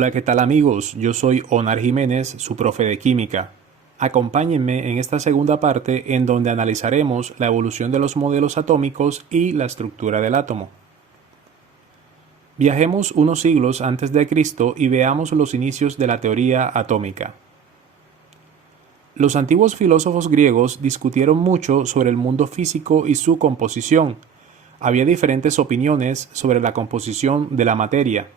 Hola, ¿qué tal amigos? Yo soy Onar Jiménez, su profe de química. Acompáñenme en esta segunda parte en donde analizaremos la evolución de los modelos atómicos y la estructura del átomo. Viajemos unos siglos antes de Cristo y veamos los inicios de la teoría atómica. Los antiguos filósofos griegos discutieron mucho sobre el mundo físico y su composición. Había diferentes opiniones sobre la composición de la materia.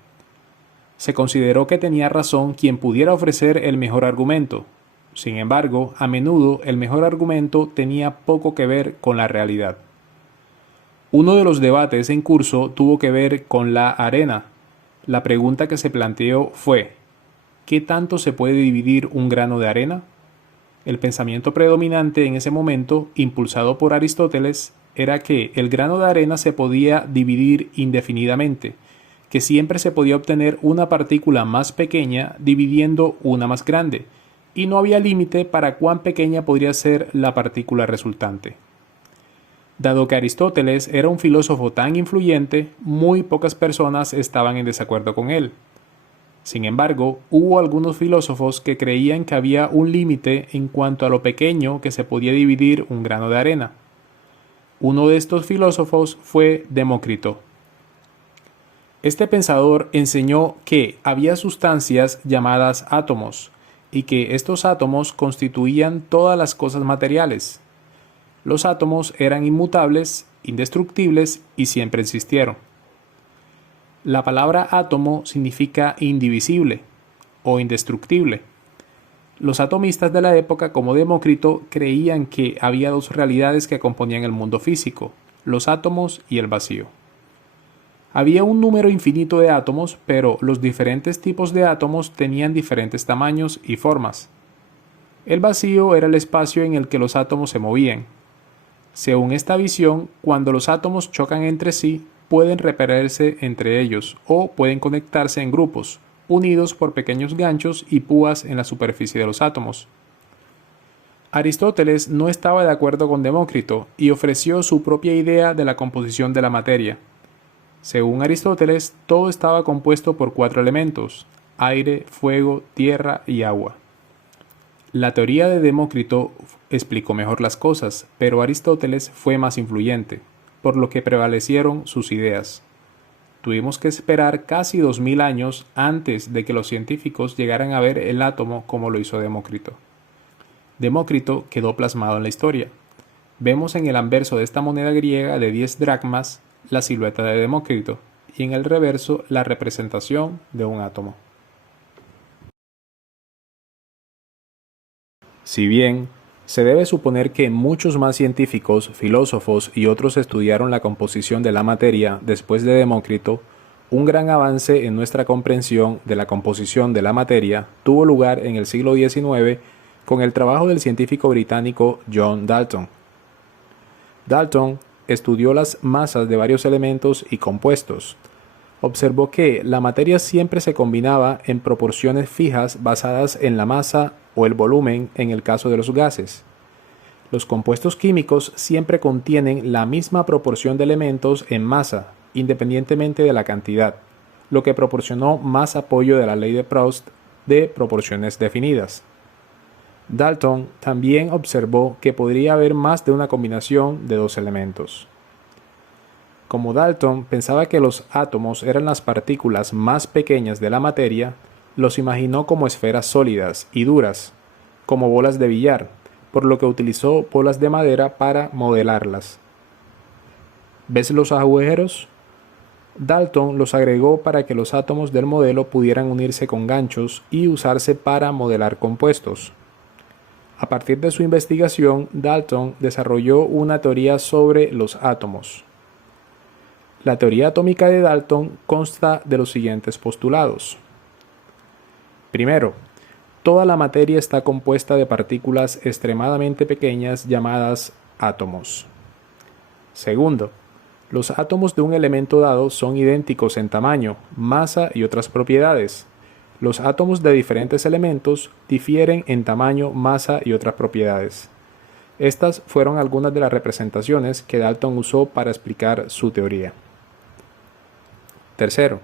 Se consideró que tenía razón quien pudiera ofrecer el mejor argumento. Sin embargo, a menudo el mejor argumento tenía poco que ver con la realidad. Uno de los debates en curso tuvo que ver con la arena. La pregunta que se planteó fue: ¿qué tanto se puede dividir un grano de arena? El pensamiento predominante en ese momento, impulsado por Aristóteles, era que el grano de arena se podía dividir indefinidamente, que siempre se podía obtener una partícula más pequeña dividiendo una más grande, y no había límite para cuán pequeña podría ser la partícula resultante. Dado que Aristóteles era un filósofo tan influyente, muy pocas personas estaban en desacuerdo con él. Sin embargo, hubo algunos filósofos que creían que había un límite en cuanto a lo pequeño que se podía dividir un grano de arena. Uno de estos filósofos fue Demócrito. Este pensador enseñó que había sustancias llamadas átomos y que estos átomos constituían todas las cosas materiales. Los átomos eran inmutables, indestructibles y siempre existieron. La palabra átomo significa indivisible o indestructible. Los atomistas de la época, como Demócrito, creían que había dos realidades que componían el mundo físico: los átomos y el vacío. Había un número infinito de átomos, pero los diferentes tipos de átomos tenían diferentes tamaños y formas. El vacío era el espacio en el que los átomos se movían. Según esta visión, cuando los átomos chocan entre sí, pueden repelerse entre ellos o pueden conectarse en grupos, unidos por pequeños ganchos y púas en la superficie de los átomos. Aristóteles no estaba de acuerdo con Demócrito y ofreció su propia idea de la composición de la materia. Según Aristóteles, todo estaba compuesto por 4 elementos: aire, fuego, tierra y agua. La teoría de Demócrito explicó mejor las cosas, pero Aristóteles fue más influyente, por lo que prevalecieron sus ideas. Tuvimos que esperar casi 2000 años antes de que los científicos llegaran a ver el átomo como lo hizo Demócrito. Demócrito quedó plasmado en la historia. Vemos en el anverso de esta moneda griega de 10 dracmas la silueta de Demócrito y en el reverso la representación de un átomo. Si bien se debe suponer que muchos más científicos, filósofos y otros estudiaron la composición de la materia después de Demócrito, un gran avance en nuestra comprensión de la composición de la materia tuvo lugar en el siglo XIX con el trabajo del científico británico John Dalton. Dalton estudió las masas de varios elementos y compuestos. Observó que la materia siempre se combinaba en proporciones fijas basadas en la masa o el volumen en el caso de los gases. Los compuestos químicos siempre contienen la misma proporción de elementos en masa, independientemente de la cantidad, lo que proporcionó más apoyo de la ley de Proust de proporciones definidas. Dalton también observó que podría haber más de una combinación de dos elementos. Como Dalton pensaba que los átomos eran las partículas más pequeñas de la materia, los imaginó como esferas sólidas y duras, como bolas de billar, por lo que utilizó bolas de madera para modelarlas. ¿Ves los agujeros? Dalton los agregó para que los átomos del modelo pudieran unirse con ganchos y usarse para modelar compuestos. A partir de su investigación, Dalton desarrolló una teoría sobre los átomos. La teoría atómica de Dalton consta de los siguientes postulados. Primero, toda la materia está compuesta de partículas extremadamente pequeñas llamadas átomos. Segundo, los átomos de un elemento dado son idénticos en tamaño, masa y otras propiedades. Los átomos de diferentes elementos difieren en tamaño, masa y otras propiedades. Estas fueron algunas de las representaciones que Dalton usó para explicar su teoría. Tercero,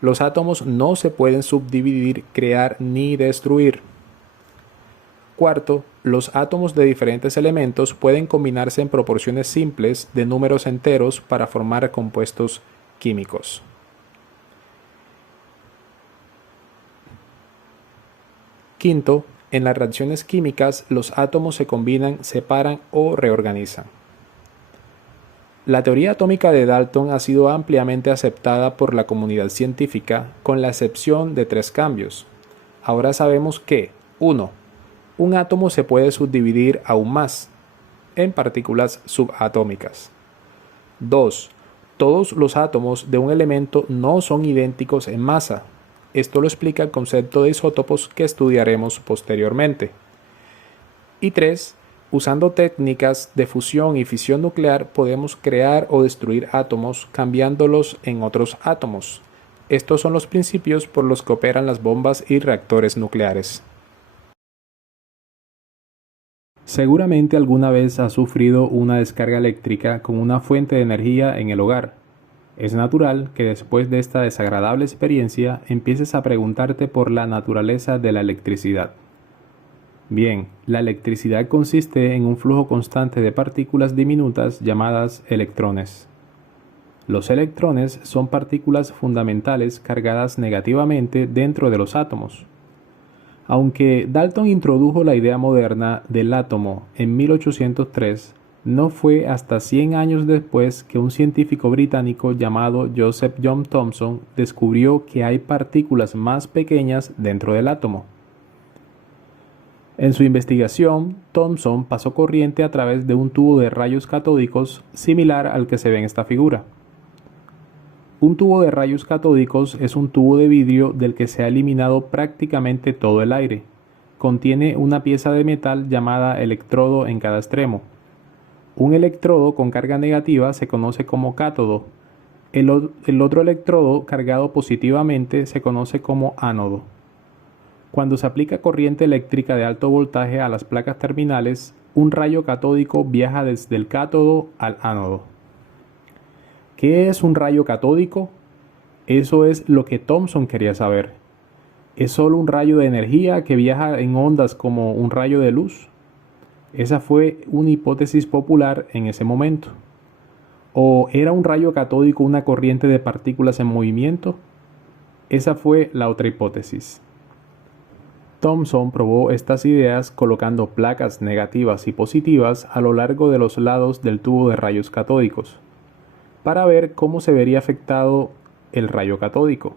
Los átomos no se pueden subdividir, crear ni destruir. Cuarto, los átomos de diferentes elementos pueden combinarse en proporciones simples de números enteros para formar compuestos químicos. Quinto, en las reacciones químicas los átomos se combinan, separan o reorganizan. La teoría atómica de Dalton ha sido ampliamente aceptada por la comunidad científica, con la excepción de 3 cambios. Ahora sabemos que 1. Un átomo se puede subdividir aún más, en partículas subatómicas. 2. Todos los átomos de un elemento no son idénticos en masa. Esto lo explica el concepto de isótopos que estudiaremos posteriormente. Y 3. Usando técnicas de fusión y fisión nuclear podemos crear o destruir átomos cambiándolos en otros átomos. Estos son los principios por los que operan las bombas y reactores nucleares. Seguramente alguna vez has sufrido una descarga eléctrica con una fuente de energía en el hogar. Es natural que después de esta desagradable experiencia empieces a preguntarte por la naturaleza de la electricidad. Bien, la electricidad consiste en un flujo constante de partículas diminutas llamadas electrones. Los electrones son partículas fundamentales cargadas negativamente dentro de los átomos. Aunque Dalton introdujo la idea moderna del átomo en 1803, no fue hasta 100 años después que un científico británico llamado Joseph John Thomson descubrió que hay partículas más pequeñas dentro del átomo. En su investigación, Thomson pasó corriente a través de un tubo de rayos catódicos similar al que se ve en esta figura. Un tubo de rayos catódicos es un tubo de vidrio del que se ha eliminado prácticamente todo el aire. Contiene una pieza de metal llamada electrodo en cada extremo. Un electrodo con carga negativa se conoce como cátodo. El otro electrodo cargado positivamente se conoce como ánodo. Cuando se aplica corriente eléctrica de alto voltaje a las placas terminales, un rayo catódico viaja desde el cátodo al ánodo. ¿Qué es un rayo catódico? Eso es lo que Thomson quería saber. ¿Es solo un rayo de energía que viaja en ondas como un rayo de luz? Esa fue una hipótesis popular en ese momento. ¿O era un rayo catódico una corriente de partículas en movimiento? Esa fue la otra hipótesis. Thomson probó estas ideas colocando placas negativas y positivas a lo largo de los lados del tubo de rayos catódicos, para ver cómo se vería afectado el rayo catódico.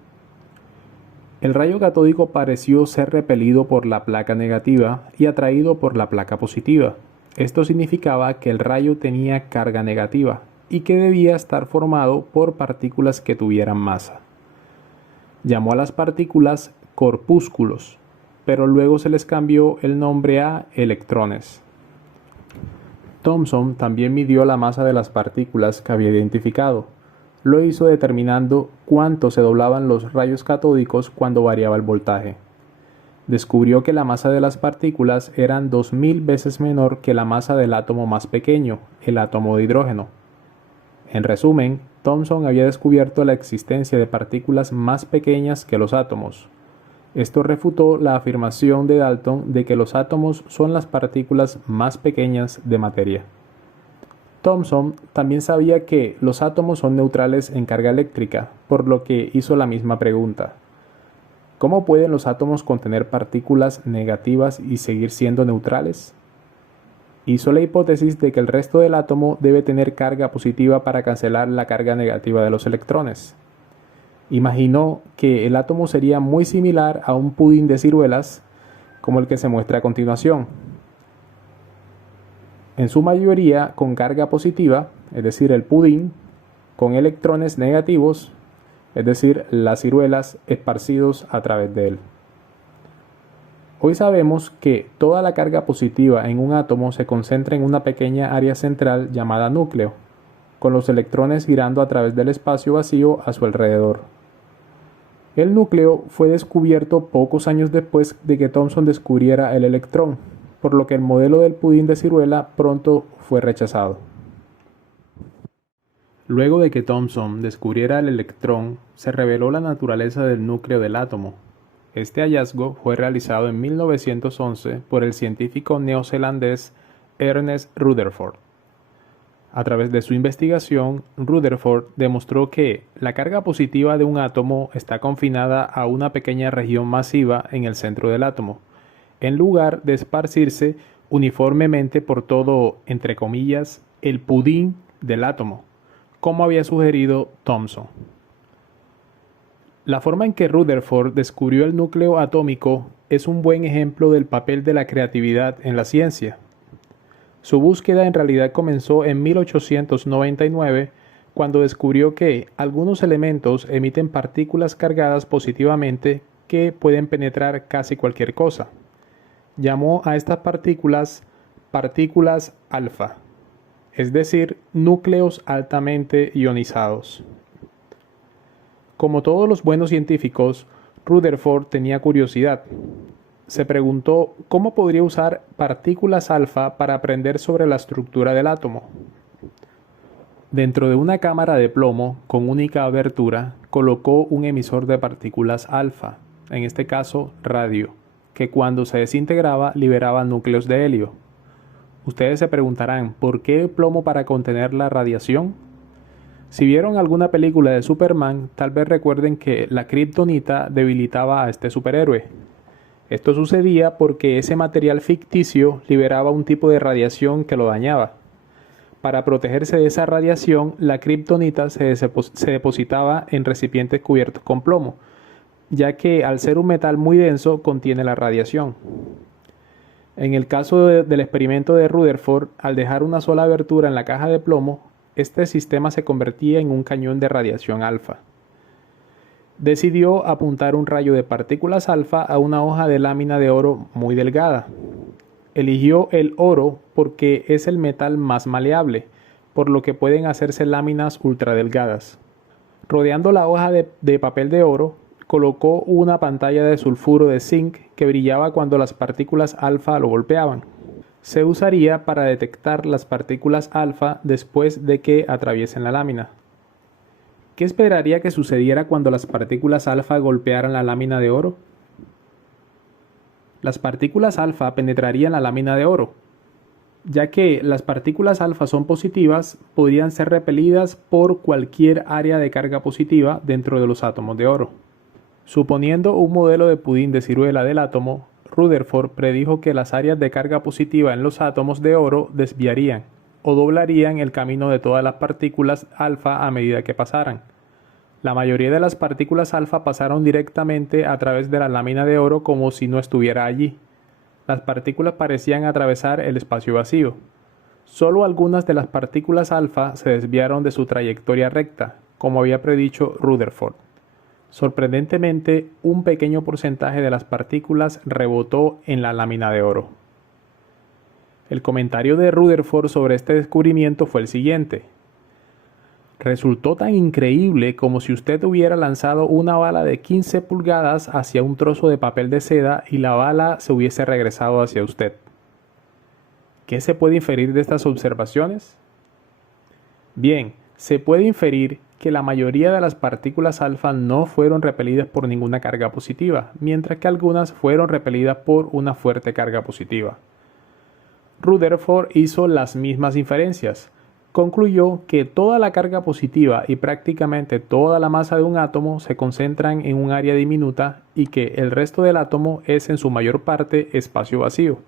El rayo catódico pareció ser repelido por la placa negativa y atraído por la placa positiva. Esto significaba que el rayo tenía carga negativa y que debía estar formado por partículas que tuvieran masa. Llamó a las partículas corpúsculos, pero luego se les cambió el nombre a electrones. Thomson también midió la masa de las partículas que había identificado. Lo hizo determinando cuánto se doblaban los rayos catódicos cuando variaba el voltaje. Descubrió que la masa de las partículas eran 2000 veces menor que la masa del átomo más pequeño, el átomo de hidrógeno. En resumen, Thomson había descubierto la existencia de partículas más pequeñas que los átomos. Esto refutó la afirmación de Dalton de que los átomos son las partículas más pequeñas de materia. Thomson también sabía que los átomos son neutrales en carga eléctrica, por lo que hizo la misma pregunta. ¿Cómo pueden los átomos contener partículas negativas y seguir siendo neutrales? Hizo la hipótesis de que el resto del átomo debe tener carga positiva para cancelar la carga negativa de los electrones. Imaginó que el átomo sería muy similar a un pudín de ciruelas, como el que se muestra a continuación. En su mayoría con carga positiva, es decir, el pudín, con electrones negativos, es decir, las ciruelas esparcidos a través de él. Hoy sabemos que toda la carga positiva en un átomo se concentra en una pequeña área central llamada núcleo, con los electrones girando a través del espacio vacío a su alrededor. El núcleo fue descubierto pocos años después de que Thomson descubriera el electrón, por lo que el modelo del pudín de ciruela pronto fue rechazado. Luego de que Thomson descubriera el electrón, se reveló la naturaleza del núcleo del átomo. Este hallazgo fue realizado en 1911 por el científico neozelandés Ernest Rutherford. A través de su investigación, Rutherford demostró que la carga positiva de un átomo está confinada a una pequeña región masiva en el centro del átomo, en lugar de esparcirse uniformemente por todo, entre comillas, el pudín del átomo, como había sugerido Thomson. La forma en que Rutherford descubrió el núcleo atómico es un buen ejemplo del papel de la creatividad en la ciencia. Su búsqueda en realidad comenzó en 1899, cuando descubrió que algunos elementos emiten partículas cargadas positivamente que pueden penetrar casi cualquier cosa. Llamó a estas partículas alfa, es decir, núcleos altamente ionizados. Como todos los buenos científicos, Rutherford tenía curiosidad. Se preguntó cómo podría usar partículas alfa para aprender sobre la estructura del átomo. Dentro de una cámara de plomo con única abertura, colocó un emisor de partículas alfa, en este caso radio, que cuando se desintegraba liberaba núcleos de helio. Ustedes se preguntarán, ¿por qué el plomo para contener la radiación? Si vieron alguna película de Superman, tal vez recuerden que la kriptonita debilitaba a este superhéroe. Esto sucedía porque ese material ficticio liberaba un tipo de radiación que lo dañaba. Para protegerse de esa radiación, la kriptonita se depositaba en recipientes cubiertos con plomo, ya que al ser un metal muy denso contiene la radiación. En el caso del experimento de Rutherford, al dejar una sola abertura en la caja de plomo, este sistema se convertía en un cañón de radiación alfa. Decidió apuntar un rayo de partículas alfa a una hoja de lámina de oro muy delgada. Eligió el oro porque es el metal más maleable, por lo que pueden hacerse láminas ultradelgadas. Rodeando la hoja de papel de oro, colocó una pantalla de sulfuro de zinc que brillaba cuando las partículas alfa lo golpeaban. Se usaría para detectar las partículas alfa después de que atraviesen la lámina. ¿Qué esperaría que sucediera cuando las partículas alfa golpearan la lámina de oro? Las partículas alfa penetrarían la lámina de oro. Ya que las partículas alfa son positivas, podrían ser repelidas por cualquier área de carga positiva dentro de los átomos de oro. Suponiendo un modelo de pudín de ciruela del átomo, Rutherford predijo que las áreas de carga positiva en los átomos de oro desviarían o doblarían el camino de todas las partículas alfa a medida que pasaran. La mayoría de las partículas alfa pasaron directamente a través de la lámina de oro como si no estuviera allí. Las partículas parecían atravesar el espacio vacío. Solo algunas de las partículas alfa se desviaron de su trayectoria recta, como había predicho Rutherford. Sorprendentemente, un pequeño porcentaje de las partículas rebotó en la lámina de oro. El comentario de Rutherford sobre este descubrimiento fue el siguiente: resultó tan increíble como si usted hubiera lanzado una bala de 15 pulgadas hacia un trozo de papel de seda y la bala se hubiese regresado hacia usted. ¿Qué se puede inferir de estas observaciones? Bien, se puede inferir que la mayoría de las partículas alfa no fueron repelidas por ninguna carga positiva, mientras que algunas fueron repelidas por una fuerte carga positiva. Rutherford hizo las mismas inferencias. Concluyó que toda la carga positiva y prácticamente toda la masa de un átomo se concentran en un área diminuta y que el resto del átomo es en su mayor parte espacio vacío.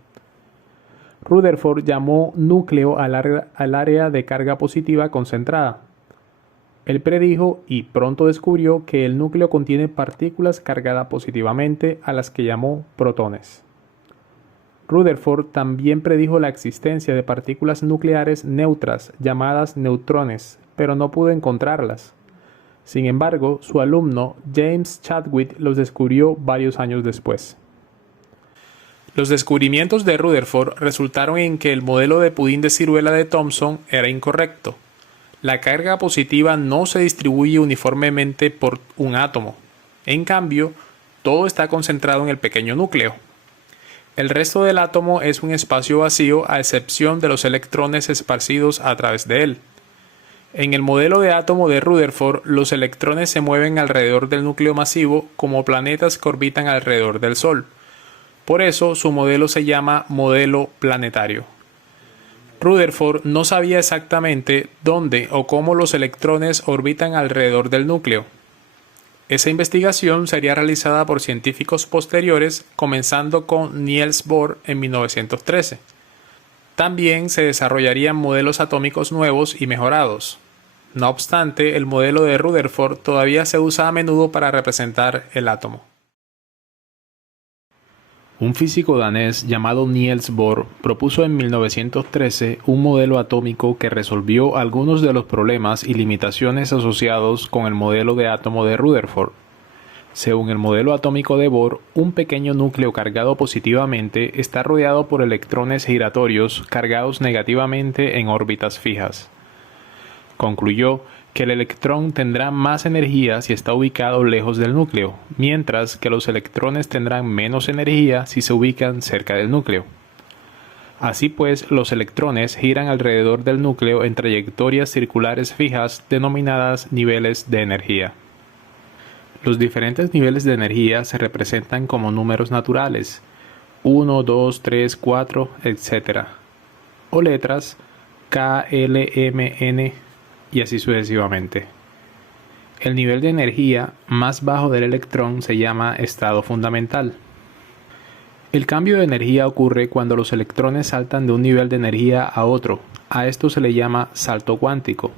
Rutherford llamó núcleo al área de carga positiva concentrada. Él predijo y pronto descubrió que el núcleo contiene partículas cargadas positivamente a las que llamó protones. Rutherford también predijo la existencia de partículas nucleares neutras llamadas neutrones, pero no pudo encontrarlas. Sin embargo, su alumno James Chadwick los descubrió varios años después. Los descubrimientos de Rutherford resultaron en que el modelo de pudín de ciruela de Thomson era incorrecto. La carga positiva no se distribuye uniformemente por un átomo. En cambio, todo está concentrado en el pequeño núcleo. El resto del átomo es un espacio vacío a excepción de los electrones esparcidos a través de él. En el modelo de átomo de Rutherford, los electrones se mueven alrededor del núcleo masivo como planetas que orbitan alrededor del Sol. Por eso, su modelo se llama modelo planetario. Rutherford no sabía exactamente dónde o cómo los electrones orbitan alrededor del núcleo. Esa investigación sería realizada por científicos posteriores, comenzando con Niels Bohr en 1913. También se desarrollarían modelos atómicos nuevos y mejorados. No obstante, el modelo de Rutherford todavía se usa a menudo para representar el átomo. Un físico danés llamado Niels Bohr propuso en 1913 un modelo atómico que resolvió algunos de los problemas y limitaciones asociados con el modelo de átomo de Rutherford. Según el modelo atómico de Bohr, un pequeño núcleo cargado positivamente está rodeado por electrones giratorios cargados negativamente en órbitas fijas. Concluyó que el electrón tendrá más energía si está ubicado lejos del núcleo, mientras que los electrones tendrán menos energía si se ubican cerca del núcleo. Así pues, los electrones giran alrededor del núcleo en trayectorias circulares fijas denominadas niveles de energía. Los diferentes niveles de energía se representan como números naturales, 1, 2, 3, 4, etc. o letras K, L, M, N, y así sucesivamente. El nivel de energía más bajo del electrón se llama estado fundamental. El cambio de energía ocurre cuando los electrones saltan de un nivel de energía a otro. A esto se le llama salto cuántico.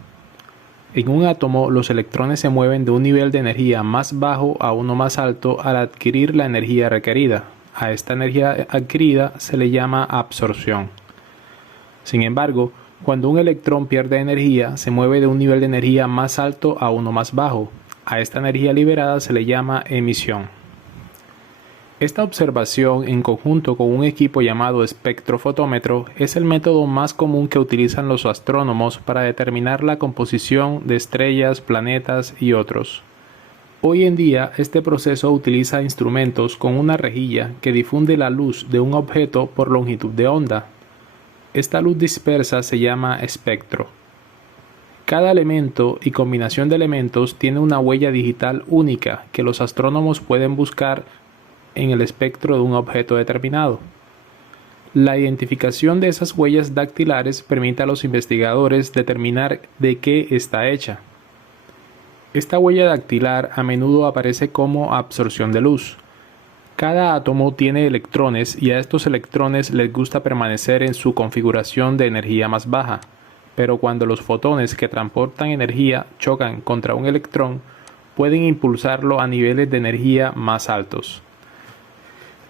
En un átomo, los electrones se mueven de un nivel de energía más bajo a uno más alto al adquirir la energía requerida. A esta energía adquirida se le llama absorción. Sin embargo, cuando un electrón pierde energía, se mueve de un nivel de energía más alto a uno más bajo. A esta energía liberada se le llama emisión. Esta observación, en conjunto con un equipo llamado espectrofotómetro, es el método más común que utilizan los astrónomos para determinar la composición de estrellas, planetas y otros. Hoy en día, este proceso utiliza instrumentos con una rejilla que difunde la luz de un objeto por longitud de onda. Esta luz dispersa se llama espectro. Cada elemento y combinación de elementos tiene una huella digital única que los astrónomos pueden buscar en el espectro de un objeto determinado. La identificación de esas huellas dactilares permite a los investigadores determinar de qué está hecha. Esta huella dactilar a menudo aparece como absorción de luz. Cada átomo tiene electrones y a estos electrones les gusta permanecer en su configuración de energía más baja, pero cuando los fotones que transportan energía chocan contra un electrón, pueden impulsarlo a niveles de energía más altos.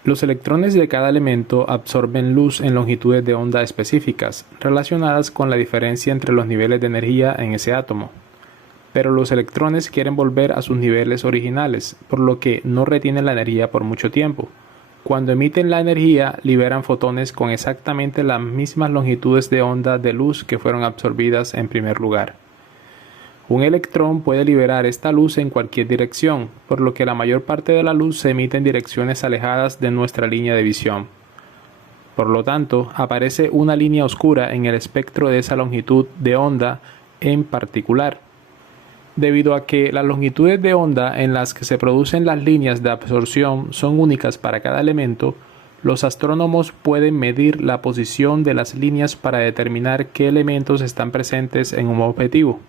Los electrones de cada elemento absorben luz en longitudes de onda específicas, relacionadas con la diferencia entre los niveles de energía en ese átomo. Pero los electrones quieren volver a sus niveles originales, por lo que no retienen la energía por mucho tiempo. Cuando emiten la energía, liberan fotones con exactamente las mismas longitudes de onda de luz que fueron absorbidas en primer lugar. Un electrón puede liberar esta luz en cualquier dirección, por lo que la mayor parte de la luz se emite en direcciones alejadas de nuestra línea de visión. Por lo tanto, aparece una línea oscura en el espectro de esa longitud de onda en particular. Debido a que las longitudes de onda en las que se producen las líneas de absorción son únicas para cada elemento, los astrónomos pueden medir la posición de las líneas para determinar qué elementos están presentes en un objetivo.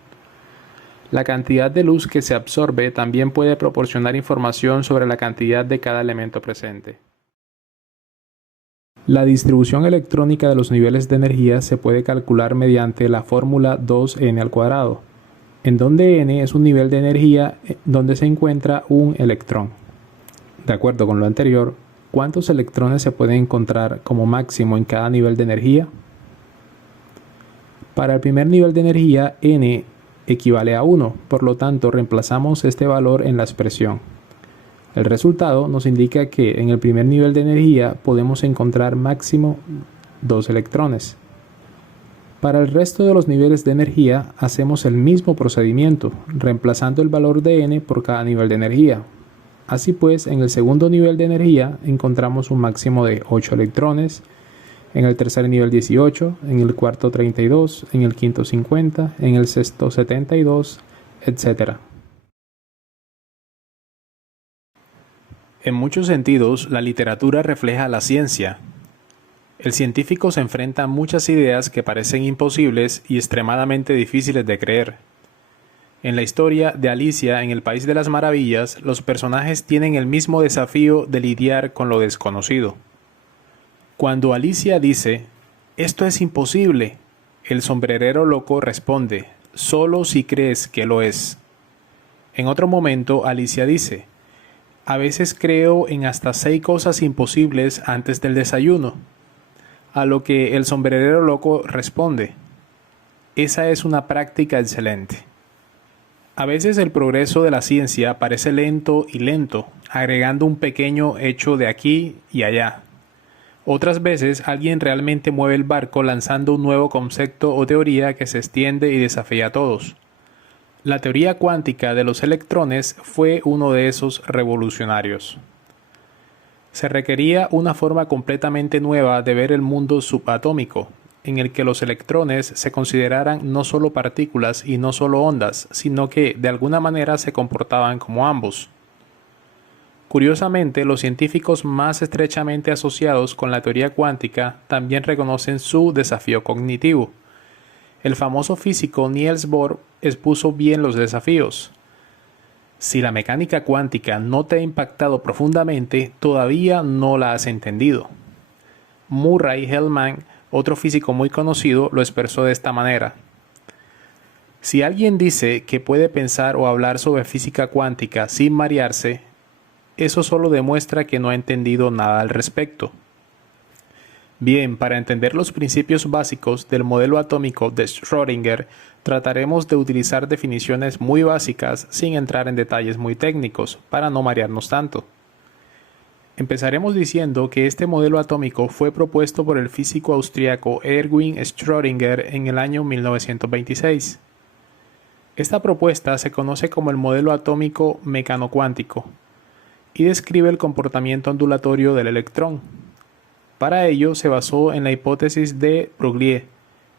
La cantidad de luz que se absorbe también puede proporcionar información sobre la cantidad de cada elemento presente. La distribución electrónica de los niveles de energía se puede calcular mediante la fórmula 2n², en donde n es un nivel de energía donde se encuentra un electrón. De acuerdo con lo anterior, ¿cuántos electrones se pueden encontrar como máximo en cada nivel de energía? Para el primer nivel de energía, n equivale a 1, por lo tanto reemplazamos este valor en la expresión. El resultado nos indica que en el primer nivel de energía podemos encontrar máximo 2 electrones. Para el resto de los niveles de energía hacemos el mismo procedimiento, reemplazando el valor de n por cada nivel de energía. Así pues, en el segundo nivel de energía encontramos un máximo de 8 electrones en el tercer nivel 18, en el cuarto 32, en el quinto 50, en el sexto 72, etc. En muchos sentidos, la literatura refleja la ciencia. El científico se enfrenta a muchas ideas que parecen imposibles y extremadamente difíciles de creer. En la historia de Alicia en el País de las Maravillas, los personajes tienen el mismo desafío de lidiar con lo desconocido. Cuando Alicia dice, «Esto es imposible», el sombrerero loco responde, «Solo si crees que lo es». En otro momento, Alicia dice, «A veces creo en hasta 6 cosas imposibles antes del desayuno». A lo que el sombrerero loco responde, «Esa es una práctica excelente». A veces el progreso de la ciencia parece lento y lento, agregando un pequeño hecho de aquí y allá. Otras veces alguien realmente mueve el barco lanzando un nuevo concepto o teoría que se extiende y desafía a todos. La teoría cuántica de los electrones fue uno de esos revolucionarios. Se requería una forma completamente nueva de ver el mundo subatómico, en el que los electrones se consideraran no solo partículas y no solo ondas, sino que de alguna manera se comportaban como ambos. Curiosamente, los científicos más estrechamente asociados con la teoría cuántica también reconocen su desafío cognitivo. El famoso físico Niels Bohr expuso bien los desafíos. Si la mecánica cuántica no te ha impactado profundamente, todavía no la has entendido. Murray Gell-Mann, otro físico muy conocido, lo expresó de esta manera. Si alguien dice que puede pensar o hablar sobre física cuántica sin marearse, eso solo demuestra que no ha entendido nada al respecto. Bien, para entender los principios básicos del modelo atómico de Schrödinger, trataremos de utilizar definiciones muy básicas sin entrar en detalles muy técnicos, para no marearnos tanto. Empezaremos diciendo que este modelo atómico fue propuesto por el físico austríaco Erwin Schrödinger en el año 1926. Esta propuesta se conoce como el modelo atómico mecanocuántico y describe el comportamiento ondulatorio del electrón. Para ello se basó en la hipótesis de Broglie,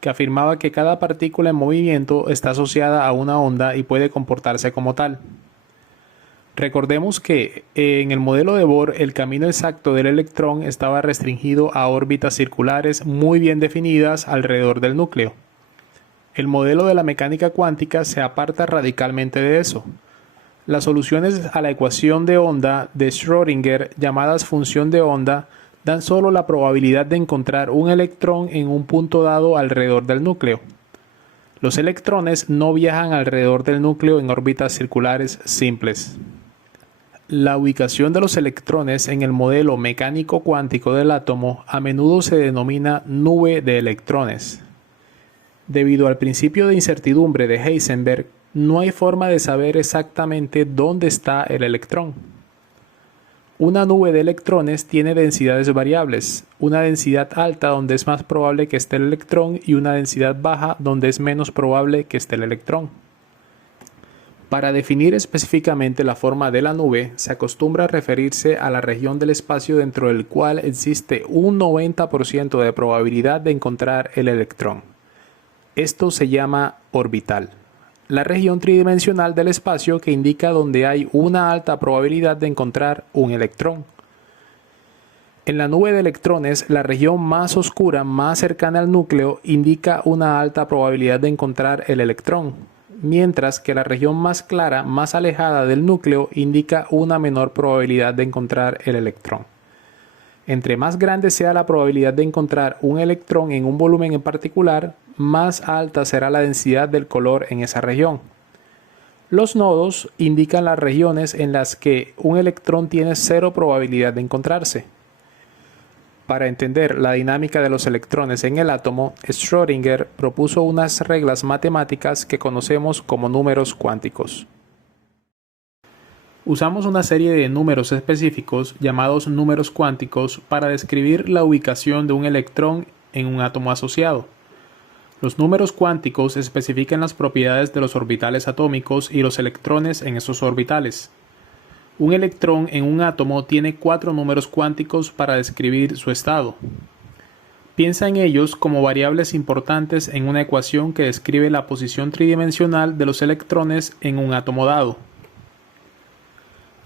que afirmaba que cada partícula en movimiento está asociada a una onda y puede comportarse como tal. Recordemos que en el modelo de Bohr el camino exacto del electrón estaba restringido a órbitas circulares muy bien definidas alrededor del núcleo. El modelo de la mecánica cuántica se aparta radicalmente de eso. Las soluciones a la ecuación de onda de Schrödinger, llamadas función de onda, dan solo la probabilidad de encontrar un electrón en un punto dado alrededor del núcleo. Los electrones no viajan alrededor del núcleo en órbitas circulares simples. La ubicación de los electrones en el modelo mecánico cuántico del átomo a menudo se denomina nube de electrones. Debido al principio de incertidumbre de Heisenberg, no hay forma de saber exactamente dónde está el electrón. Una nube de electrones tiene densidades variables, una densidad alta donde es más probable que esté el electrón y una densidad baja donde es menos probable que esté el electrón. Para definir específicamente la forma de la nube, se acostumbra a referirse a la región del espacio dentro del cual existe un 90% de probabilidad de encontrar el electrón. Esto se llama orbital. La región tridimensional del espacio que indica donde hay una alta probabilidad de encontrar un electrón. En la nube de electrones, la región más oscura, más cercana al núcleo, indica una alta probabilidad de encontrar el electrón, mientras que la región más clara, más alejada del núcleo, indica una menor probabilidad de encontrar el electrón. Entre más grande sea la probabilidad de encontrar un electrón en un volumen en particular, más alta será la densidad del color en esa región. Los nodos indican las regiones en las que un electrón tiene 0 probabilidad de encontrarse. Para entender la dinámica de los electrones en el átomo, Schrödinger propuso unas reglas matemáticas que conocemos como números cuánticos. Usamos una serie de números específicos llamados números cuánticos para describir la ubicación de un electrón en un átomo asociado. Los números cuánticos especifican las propiedades de los orbitales atómicos y los electrones en esos orbitales. Un electrón en un átomo tiene 4 números cuánticos para describir su estado. Piensa en ellos como variables importantes en una ecuación que describe la posición tridimensional de los electrones en un átomo dado.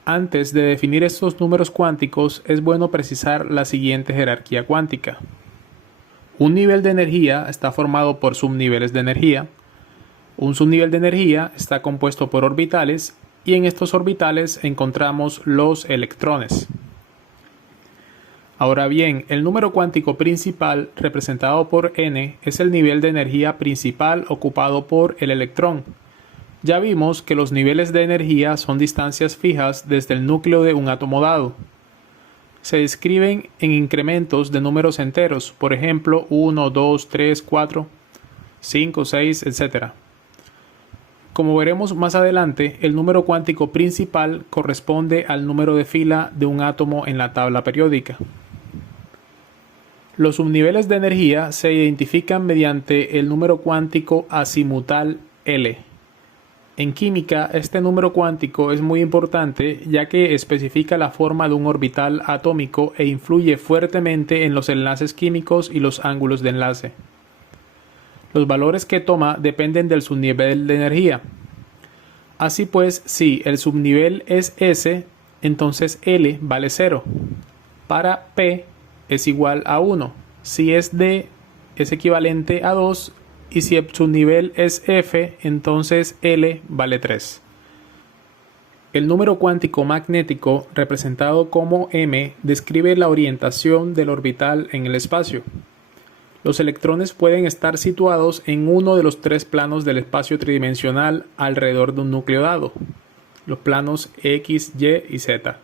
Antes de definir estos números cuánticos, es bueno precisar la siguiente jerarquía cuántica. Un nivel de energía está formado por subniveles de energía. Un subnivel de energía está compuesto por orbitales y en estos orbitales encontramos los electrones. Ahora bien, el número cuántico principal, representado por n, es el nivel de energía principal ocupado por el electrón. Ya vimos que los niveles de energía son distancias fijas desde el núcleo de un átomo dado. Se describen en incrementos de números enteros, por ejemplo 1, 2, 3, 4, 5, 6, etc. Como veremos más adelante, el número cuántico principal corresponde al número de fila de un átomo en la tabla periódica. Los subniveles de energía se identifican mediante el número cuántico azimutal L. En química, este número cuántico es muy importante ya que especifica la forma de un orbital atómico e influye fuertemente en los enlaces químicos y los ángulos de enlace. Los valores que toma dependen del subnivel de energía. Así pues, si el subnivel es S, entonces L vale 0. Para P es igual a 1. Si es D, es equivalente a 2. Y si el subnivel es F, entonces L vale 3. El número cuántico magnético, representado como m, describe la orientación del orbital en el espacio. Los electrones pueden estar situados en uno de los tres planos del espacio tridimensional alrededor de un núcleo dado, los planos X, Y y Z.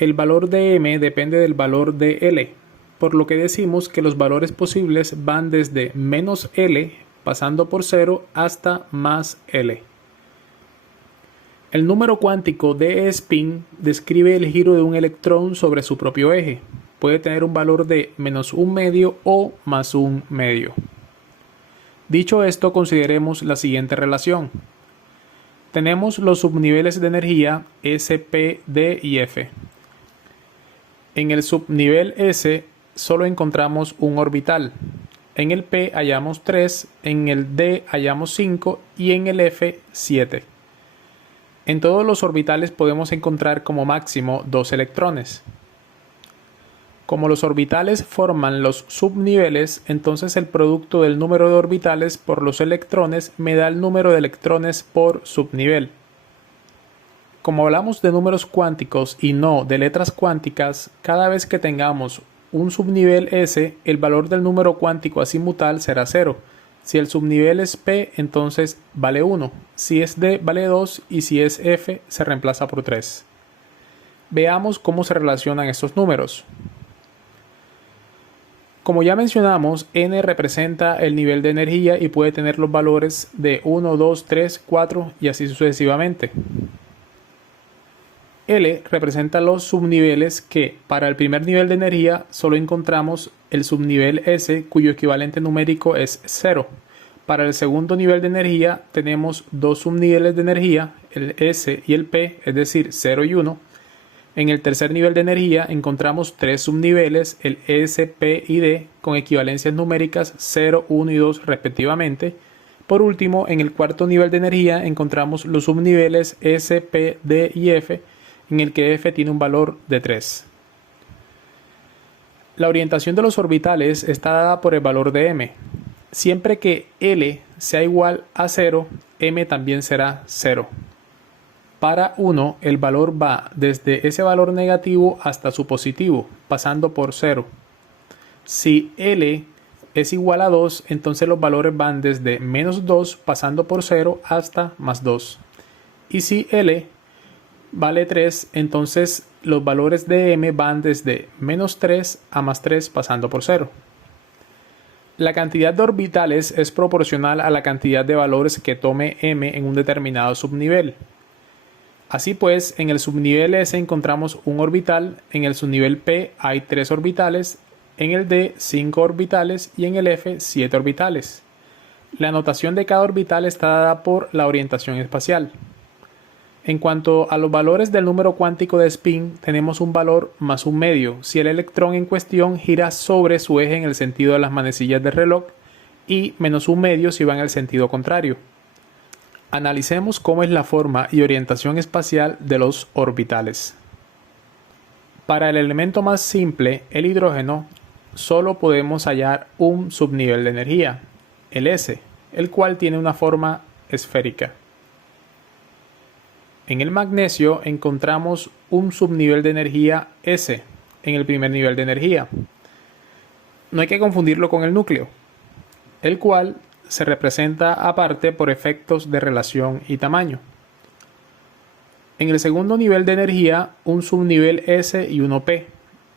El valor de m depende del valor de L, por lo que decimos que los valores posibles van desde menos L, pasando por 0, hasta más L. El número cuántico de spin describe el giro de un electrón sobre su propio eje. Puede tener un valor de menos un medio o más un medio. Dicho esto, consideremos la siguiente relación. Tenemos los subniveles de energía S, P, D y F. En el subnivel S solo encontramos un orbital. En el P hallamos 3, en el D hallamos 5 y en el F 7. En todos los orbitales podemos encontrar como máximo 2 electrones. Como los orbitales forman los subniveles, entonces el producto del número de orbitales por los electrones me da el número de electrones por subnivel. Como hablamos de números cuánticos y no de letras cuánticas, cada vez que tengamos un subnivel S, el valor del número cuántico azimutal será 0. Si el subnivel es P, entonces vale 1. Si es D, vale 2 y si es F, se reemplaza por 3. Veamos cómo se relacionan estos números. Como ya mencionamos, n representa el nivel de energía y puede tener los valores de 1, 2, 3, 4 y así sucesivamente. L representa los subniveles que, para el primer nivel de energía, solo encontramos el subnivel S, cuyo equivalente numérico es 0. Para el segundo nivel de energía, tenemos dos subniveles de energía, el S y el P, es decir, 0 y 1. En el tercer nivel de energía encontramos tres subniveles, el S, P y D, con equivalencias numéricas 0, 1 y 2 respectivamente. Por último, en el cuarto nivel de energía encontramos los subniveles S, P, D y F, en el que F tiene un valor de 3. La orientación de los orbitales está dada por el valor de m. Siempre que L sea igual a 0, m también será 0. Para 1, el valor va desde ese valor negativo hasta su positivo, pasando por 0. Si L es igual a 2, entonces los valores van desde menos 2, pasando por 0, hasta más 2. Y si L vale 3, entonces los valores de m van desde menos 3 a más 3, pasando por 0. La cantidad de orbitales es proporcional a la cantidad de valores que tome m en un determinado subnivel. Así pues, en el subnivel S encontramos un orbital, en el subnivel P hay 3 orbitales, en el D 5 orbitales y en el F 7 orbitales. La notación de cada orbital está dada por la orientación espacial. En cuanto a los valores del número cuántico de spin, tenemos un valor más un medio si el electrón en cuestión gira sobre su eje en el sentido de las manecillas del reloj y menos un medio si va en el sentido contrario. Analicemos cómo es la forma y orientación espacial de los orbitales. Para el elemento más simple, el hidrógeno, solo podemos hallar un subnivel de energía, el S, el cual tiene una forma esférica. En el magnesio encontramos un subnivel de energía S en el primer nivel de energía. No hay que confundirlo con el núcleo, el cual se representa aparte por efectos de relación y tamaño. En el segundo nivel de energía, un subnivel S y uno P.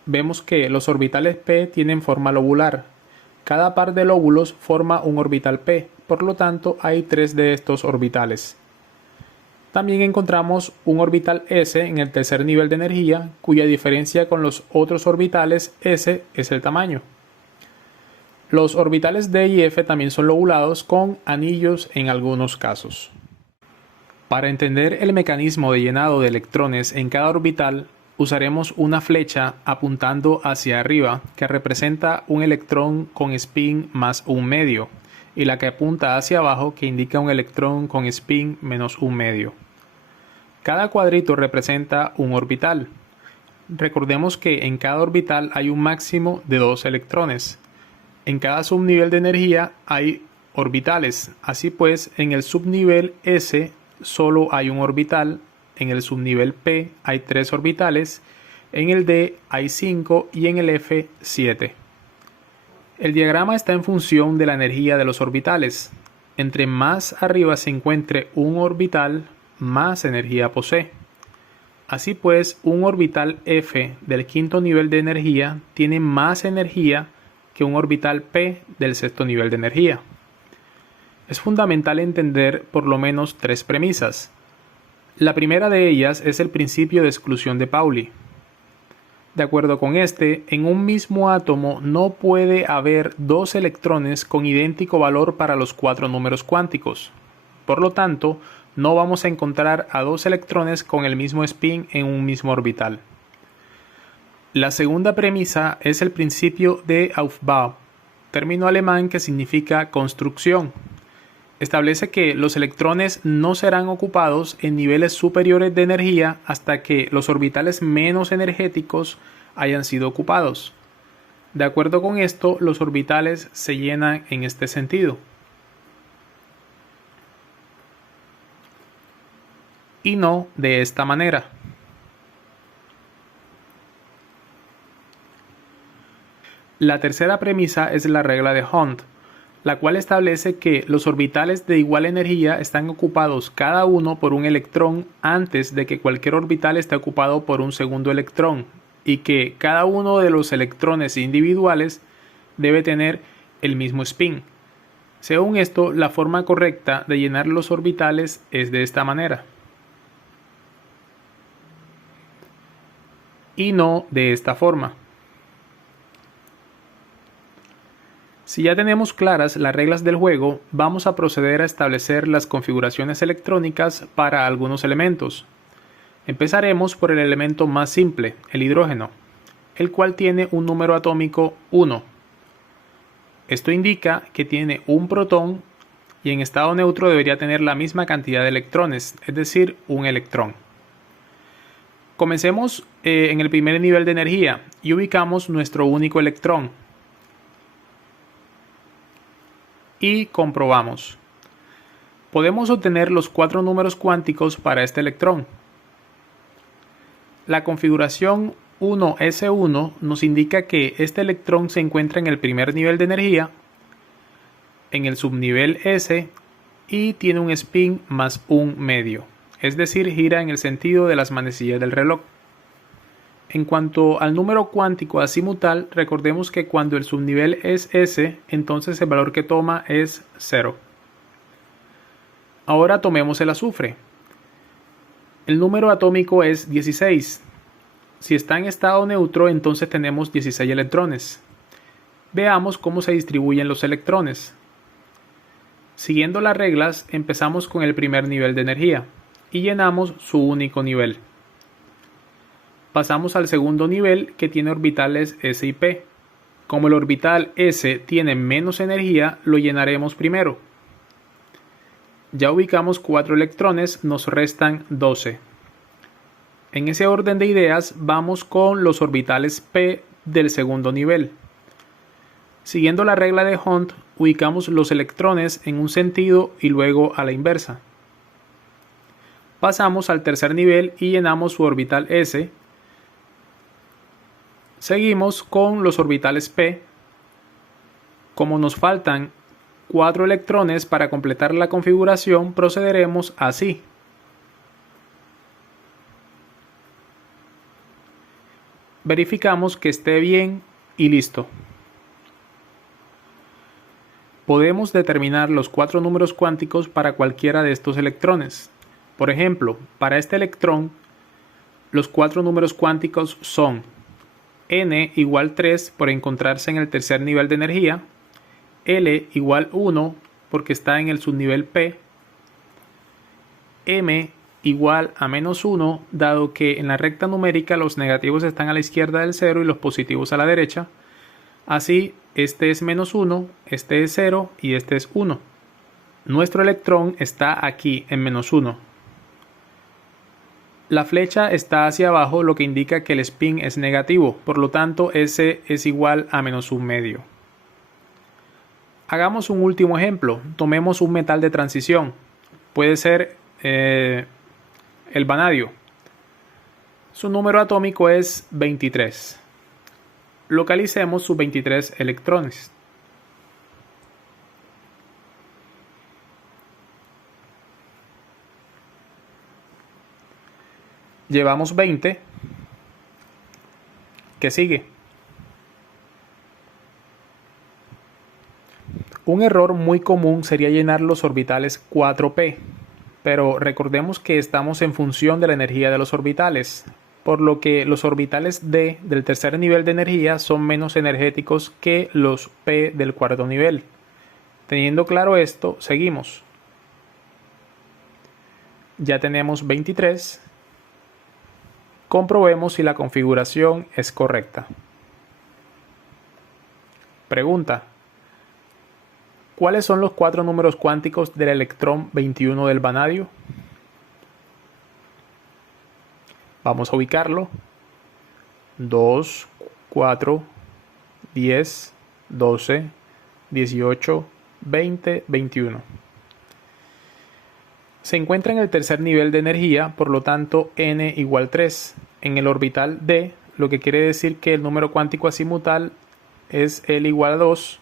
Vemos que los orbitales P tienen forma lobular. Cada par de lóbulos forma un orbital P, por lo tanto hay 3 de estos orbitales. También encontramos un orbital S en el tercer nivel de energía, cuya diferencia con los otros orbitales S es el tamaño. Los orbitales D y F también son lobulados con anillos en algunos casos. Para entender el mecanismo de llenado de electrones en cada orbital, usaremos una flecha apuntando hacia arriba que representa un electrón con spin más un medio y la que apunta hacia abajo que indica un electrón con spin menos un medio. Cada cuadrito representa un orbital. Recordemos que en cada orbital hay un máximo de 2 electrones. En cada subnivel de energía hay orbitales. Así pues, en el subnivel S solo hay un orbital, en el subnivel P hay 3 orbitales, en el D hay 5 y en el F 7. El diagrama está en función de la energía de los orbitales. Entre más arriba se encuentre un orbital, más energía posee. Así pues, un orbital F del quinto nivel de energía tiene más energía que un orbital P del sexto nivel de energía. Es fundamental entender por lo menos 3 premisas. La primera de ellas es el principio de exclusión de Pauli. De acuerdo con este, en un mismo átomo no puede haber 2 electrones con idéntico valor para los 4 números cuánticos. Por lo tanto, no vamos a encontrar a 2 electrones con el mismo spin en un mismo orbital. La segunda premisa es el principio de Aufbau, término alemán que significa construcción. Establece que los electrones no serán ocupados en niveles superiores de energía hasta que los orbitales menos energéticos hayan sido ocupados. De acuerdo con esto, los orbitales se llenan en este sentido. Y no de esta manera. La tercera premisa es la regla de Hund, la cual establece que los orbitales de igual energía están ocupados cada uno por un electrón antes de que cualquier orbital esté ocupado por un segundo electrón, y que cada uno de los electrones individuales debe tener el mismo spin. Según esto, la forma correcta de llenar los orbitales es de esta manera. Y no de esta forma. Si ya tenemos claras las reglas del juego, vamos a proceder a establecer las configuraciones electrónicas para algunos elementos. Empezaremos por el elemento más simple, el hidrógeno, el cual tiene un número atómico 1. Esto indica que tiene un protón y en estado neutro debería tener la misma cantidad de electrones, es decir, un electrón. Comencemos en el primer nivel de energía y ubicamos nuestro único electrón. Y comprobamos. Podemos obtener los 4 números cuánticos para este electrón. La configuración 1s1 nos indica que este electrón se encuentra en el primer nivel de energía, en el subnivel S y tiene un spin más un medio, es decir, gira en el sentido de las manecillas del reloj. En cuanto al número cuántico azimutal, recordemos que cuando el subnivel es S, entonces el valor que toma es 0. Ahora tomemos el azufre. El número atómico es 16. Si está en estado neutro, entonces tenemos 16 electrones. Veamos cómo se distribuyen los electrones. Siguiendo las reglas, empezamos con el primer nivel de energía y llenamos su único nivel. Pasamos al segundo nivel, que tiene orbitales s y p. Como el orbital s tiene menos energía, lo llenaremos primero. Ya ubicamos 4 electrones, nos restan 12. En ese orden de ideas vamos con los orbitales p del segundo nivel. Siguiendo la regla de Hund, ubicamos los electrones en un sentido y luego a la inversa. Pasamos al tercer nivel y llenamos su orbital s. Seguimos con los orbitales p. Como nos faltan 4 electrones para completar la configuración, procederemos así. Verificamos que esté bien y listo. Podemos determinar los 4 números cuánticos para cualquiera de estos electrones. Por ejemplo, para este electrón, los 4 números cuánticos son n igual 3 por encontrarse en el tercer nivel de energía, L igual 1 porque está en el subnivel P, M igual a menos 1 dado que en la recta numérica los negativos están a la izquierda del 0 y los positivos a la derecha. Así, este es menos 1, este es 0 y este es 1. Nuestro electrón está aquí en menos 1. La flecha está hacia abajo, lo que indica que el spin es negativo, por lo tanto S es igual a menos 1/2. Hagamos un último ejemplo. Tomemos un metal de transición. Puede ser el vanadio. Su número atómico es 23. Localicemos sus 23 electrones. Llevamos 20. ¿Qué sigue? Un error muy común sería llenar los orbitales 4p, pero recordemos que estamos en función de la energía de los orbitales, por lo que los orbitales d del tercer nivel de energía son menos energéticos que los p del cuarto nivel. Teniendo claro esto, seguimos. Ya tenemos 23. Comprobemos si la configuración es correcta. Pregunta: ¿cuáles son los 4 números cuánticos del electrón 21 del vanadio? Vamos a ubicarlo. 2, 4, 10, 12, 18, 20, 21. Se encuentra en el tercer nivel de energía, por lo tanto n igual 3. En el orbital d, lo que quiere decir que el número cuántico azimutal es L igual a 2.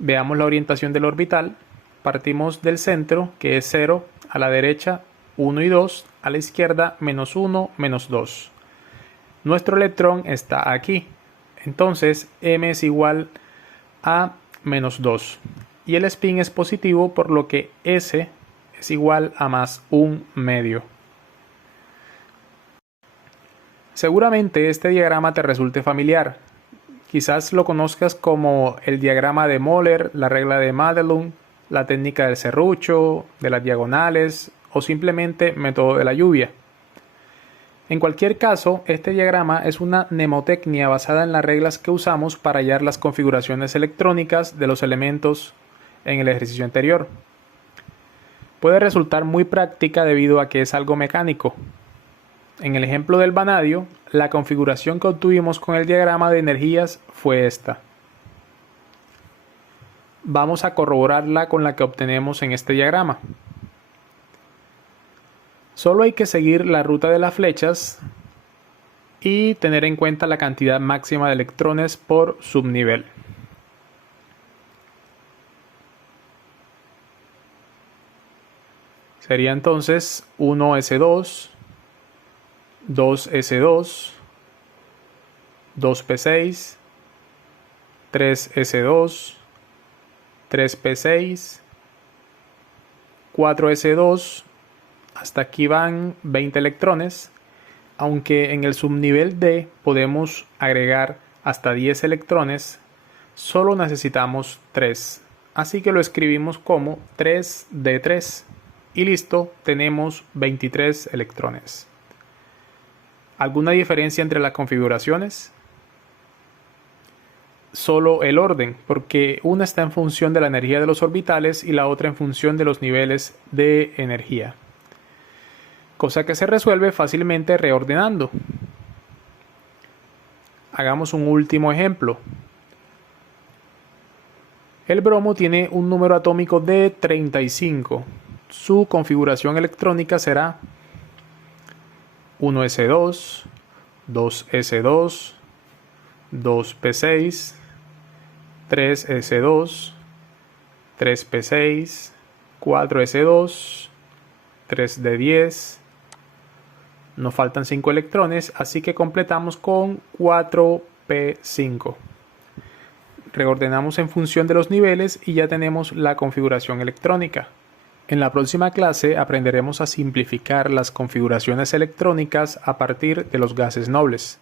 Veamos la orientación del orbital. Partimos del centro, que es 0, a la derecha 1 y 2, a la izquierda menos 1, menos 2. Nuestro electrón está aquí. Entonces m es igual a menos 2. Y el spin es positivo, por lo que S es igual a más 1/2. Seguramente este diagrama te resulte familiar. Quizás lo conozcas como el diagrama de Moller, la regla de Madelung, la técnica del serrucho, de las diagonales o simplemente método de la lluvia. En cualquier caso, este diagrama es una mnemotecnia basada en las reglas que usamos para hallar las configuraciones electrónicas de los elementos en el ejercicio anterior. Puede resultar muy práctica debido a que es algo mecánico. En el ejemplo del vanadio, la configuración que obtuvimos con el diagrama de energías fue esta. Vamos a corroborarla con la que obtenemos en este diagrama. Solo hay que seguir la ruta de las flechas y tener en cuenta la cantidad máxima de electrones por subnivel. Sería entonces 1s2, 2s2, 2p6, 3s2, 3p6, 4s2, hasta aquí van 20 electrones, aunque en el subnivel D podemos agregar hasta 10 electrones, solo necesitamos 3, así que lo escribimos como 3d3. Y listo, tenemos 23 electrones. ¿Alguna diferencia entre las configuraciones? Solo el orden, porque una está en función de la energía de los orbitales y la otra en función de los niveles de energía. Cosa que se resuelve fácilmente reordenando. Hagamos un último ejemplo. El bromo tiene un número atómico de 35. Su configuración electrónica será 1s2, 2s2, 2p6, 3s2, 3p6, 4s2, 3d10. Nos faltan 5 electrones, así que completamos con 4p5. Reordenamos en función de los niveles y ya tenemos la configuración electrónica. En la próxima clase aprenderemos a simplificar las configuraciones electrónicas a partir de los gases nobles.